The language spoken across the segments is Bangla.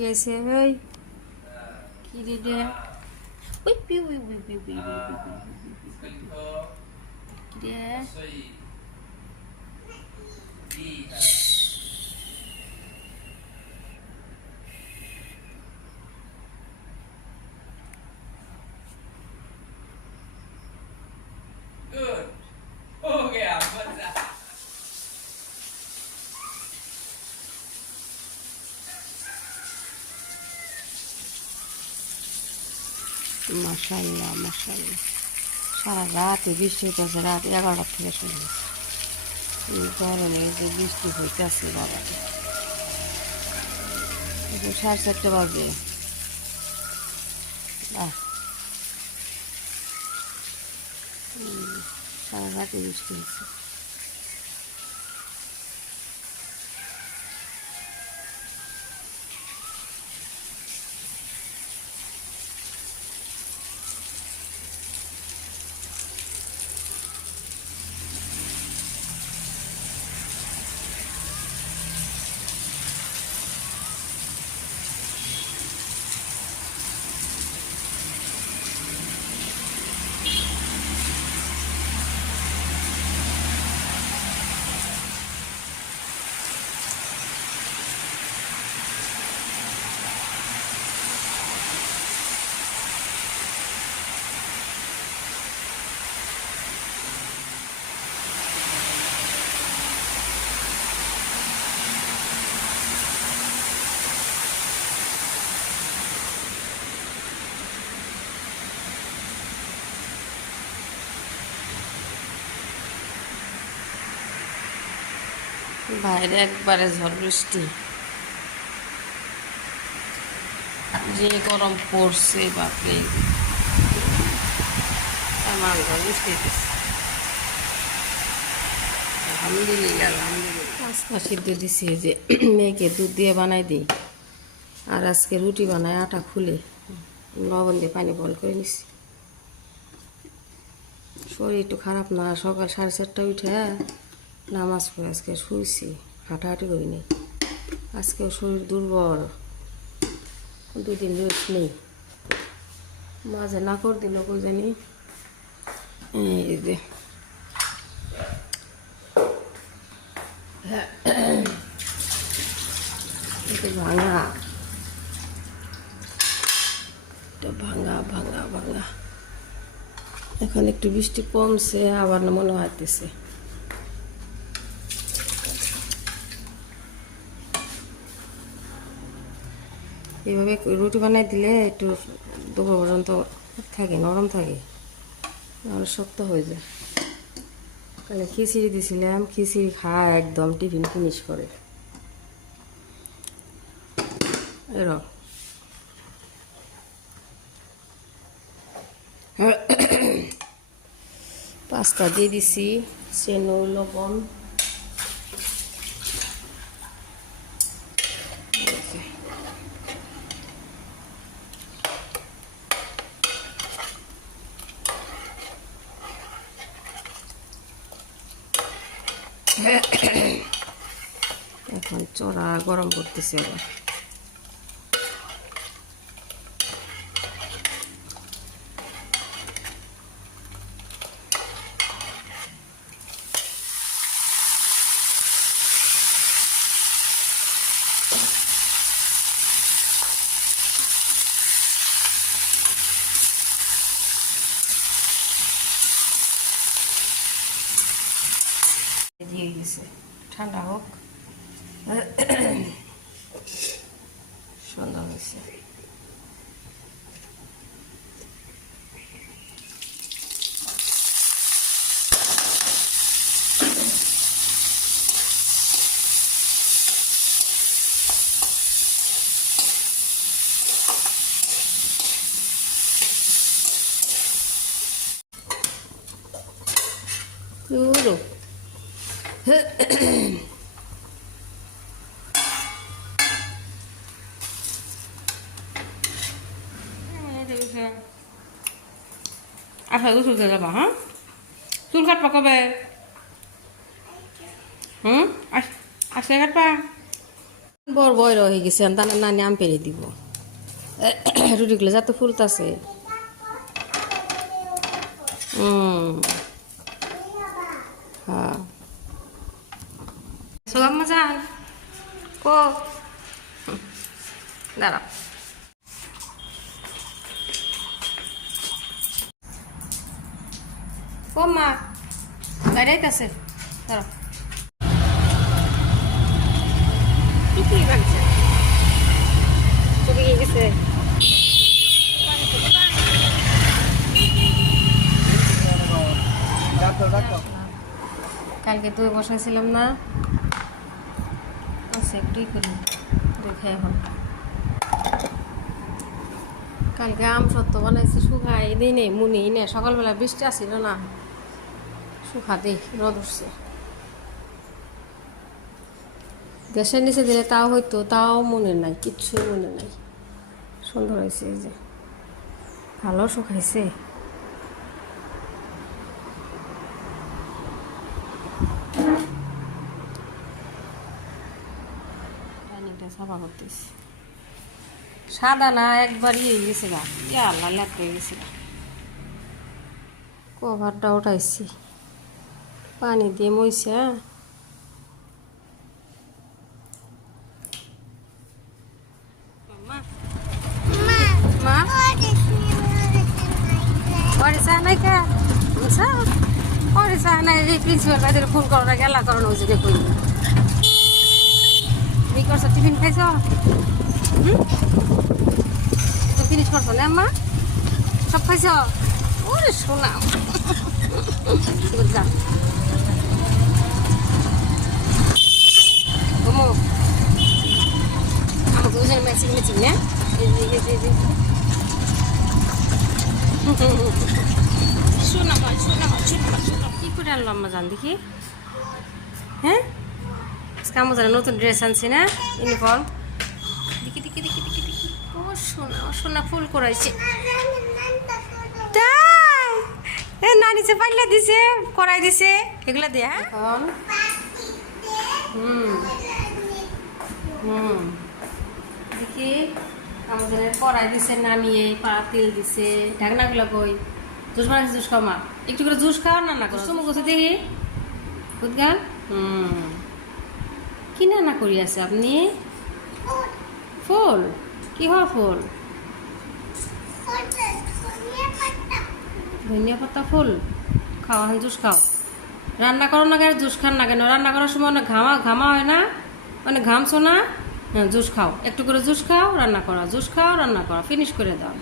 কি আছে ভাই? কি রে? ওই পিউ পিউ পিউ পিউ পিউ রে। Good. हो गया मजा। মাশাআল্লাহ মাশাআল্লাহ। সারা রাত বৃষ্টি হইতেছে, রাত 11টা থেকে শুরু হয়েছে। এই কারণে যে বৃষ্টি হইতেছে বাবা, 4:30 বাজে। বাহ, সারা রাতে বৃষ্টি হয়েছে। বাইরে একবারে ঝড় বৃষ্টি, যে গরম পড়ছে বাপরে। আমার ঝড় বৃষ্টি হইতেছে। আলহামদুলিল্লাহ আলহামদুলিল্লাহ। পাঁচটা সিদ্ধ দিছি, যে মেয়েকে দুধ দিয়ে বানাই দিই, আর আজকে রুটি বানাই আটা খুলে লবণ দিয়ে পানি বল করে নিছি। শরীর একটু খারাপ না, সকাল 4:30 উঠে নামাজ পড়ে আজকে শুয়েছি, হাঁটাহাঁটি করি নি। আজকেও শরীর দুর্বল, 2 দিন রেস্ট নেই। মাঝে না করে দিল কই জানি। এই যে ভাঙা, ভাঙা ভাঙা ভাঙা। এখন একটু বৃষ্টি কমছে, আবার মনে হইতেছে। এইভাবে রুটি বানাই দিলে একটু দুপুর পর্যন্ত থাকে, নরম থাকে, আর শক্ত হয়ে যায়। তাহলে খিচুড়ি দিছিলাম, খিচুড়ি খায় একদম টিফিন ফিনিশ করে। এরকম পাস্তা দিয়ে দিছি, চেনো লবণ। এখন চড়া গরম করতেছে আবার। দিয়ে গেছে, ঠান্ডা হোক। সুন্দর হয়েছে। Dulu. Apa itu sudah apa? Ha? Sulkat apa kau be? Asal kat pa? বড় বড় হয়ে গেছে তার নানি আম পেরে দিব রুটিগুলো যাতে ফুলতাছে হ্যাঁ সোগাম্মা যান কো দাঁড়াও ও মা গাড়ি আইতাছে দাঁড়াও কি বানছে চলে গেছে কালকে তুই বসাইছিলাম না আচ্ছা একটুই করি দেখে এখন কালকে আম সত্য বানাইছি শুকাই দিই নেই মুনি নে সকালবেলা বৃষ্টি আসছিল না শুকা দিই রোদ উঠছে গ্যাসের নিচে দিলে তাও হয়তো তাও মনে নাই কিচ্ছু মনে নাই সুন্দর হয়েছে এই যে ভালো শুকাইছে ডাইনিংটা সাফা করতেছি সাদা না একবার ইয়ে গেছে গা ইয়া আল্লাহ লেখ হয়ে গেছে গা কভারটা উঠাইছি পানি দিয়ে মইছে প্রিন্সিপাল ভাইদের ফোন করার গেলা কারণ ওই যে কই কি করছো টিফিন খাইছ তো ফিনিশ করছো না আম্মা সব খাইছ ওরে শোনা বুঝলাম ঘুমো আমাকে দুজনে ম্যাচিং ম্যাচিং না শোনা মা শোনা মা শোনা শোনা কি করে আনলো আম্মা জান দেখি হ্যাঁ আজকে আমার জানা নতুন ড্রেস আনছি না ইউনিফর্ম দেখি দেখি দেখি দেখি দেখি ও সোনা ফুল করাইছে তাই এ নানি সে পাইলা দিছে করাই দিছে এগুলা দে এখন দেখি আমাদের করাই দিছে নানি এই পাতিল দিছে ঢাকনাগুলো কই জুস বানাইছে জুস খাও মা একটু করে জুস খাও না করো চুমু করছে দেখি বুঝগান কি না করি আছে আপনি ফুল কি হয় ফুল ধনিয়া পাতা ফুল খাও এখন জুস খাও রান্না করো না কেন জুস খান না কেন রান্না করার সময় অনেক ঘামা হয় না মানে ঘামছো না হ্যাঁ জুস খাও একটু করে জুস খাও রান্না করা জুস খাও রান্না করা ফিনিশ করে দাও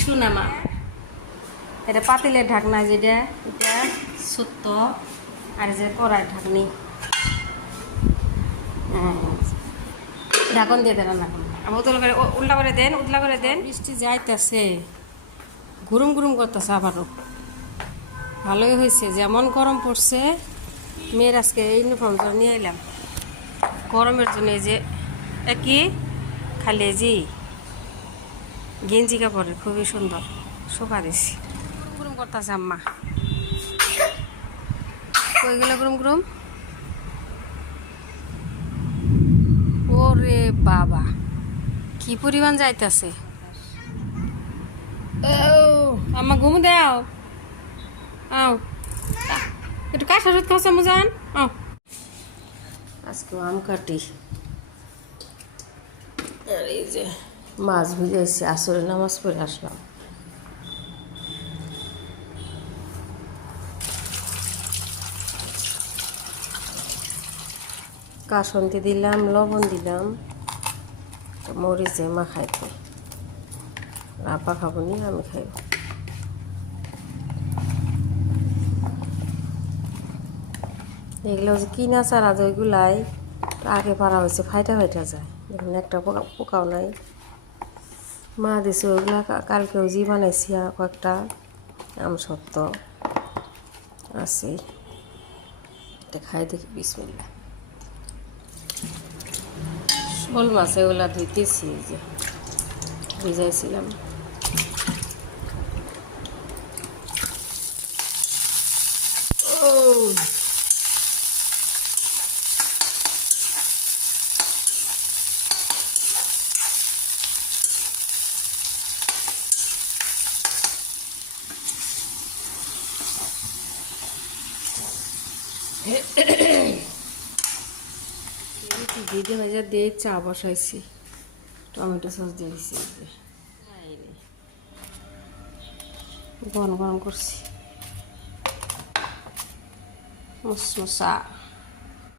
শোনা মা এটা পাতিলের ঢাকনা যেটা এটা সত্য আর যে কড়াই ঢাকনি ঢাকন দিয়ে দেন রান্না করুন উল্টা করে দেন উল্টা করে দেন বৃষ্টি যাইতেছে গুরুম গুরুম করতেছে আবারও ভালোই হয়েছে যেমন গরম পড়ছে মেয়ের আজকে ইউনিফর্মটা নিয়ে এলাম গরমের জন্য এই যে একই খালি জি গেঞ্জি কাপড়ের খুবই সুন্দর শোভা দিছি গুরুম করতেছে আম্মা কই গেল গুরুম গুরুম ওরে বাবা কি পরিমাণ যাইতেছে আম্মা ঘুম দাও আও একটু কাঁচা দুধ খাওয়া মজান আও আজকে আম কাটি আর এই যে মাছ ভিজাইছি আসরে নামাজ পড়ে আসলাম কাসন্তি দিলাম লবণ দিলাম মরিচে মাখাইতে আপা খাবো নি আমি খাইব এগুলো যে কিনা চারা যে ওইগুলাই আগে পারা হয়েছে ফাইটা ফাইটা যায় দেখুন একটা পোকাও নাই মা দিছে ওইগুলা কালকেও জি বানাইছি কয়েকটা আম সত্য আছে এটা খাই দেখি বিসমিল্লাহ শোল মাছ এগুলা ধুইতেছি যে ভিজাইছিলাম ভিজে ভাজা দিয়ে চা বসাইছি, টমেটো সস দিয়েছি, গরম গরম করছি মশমশা।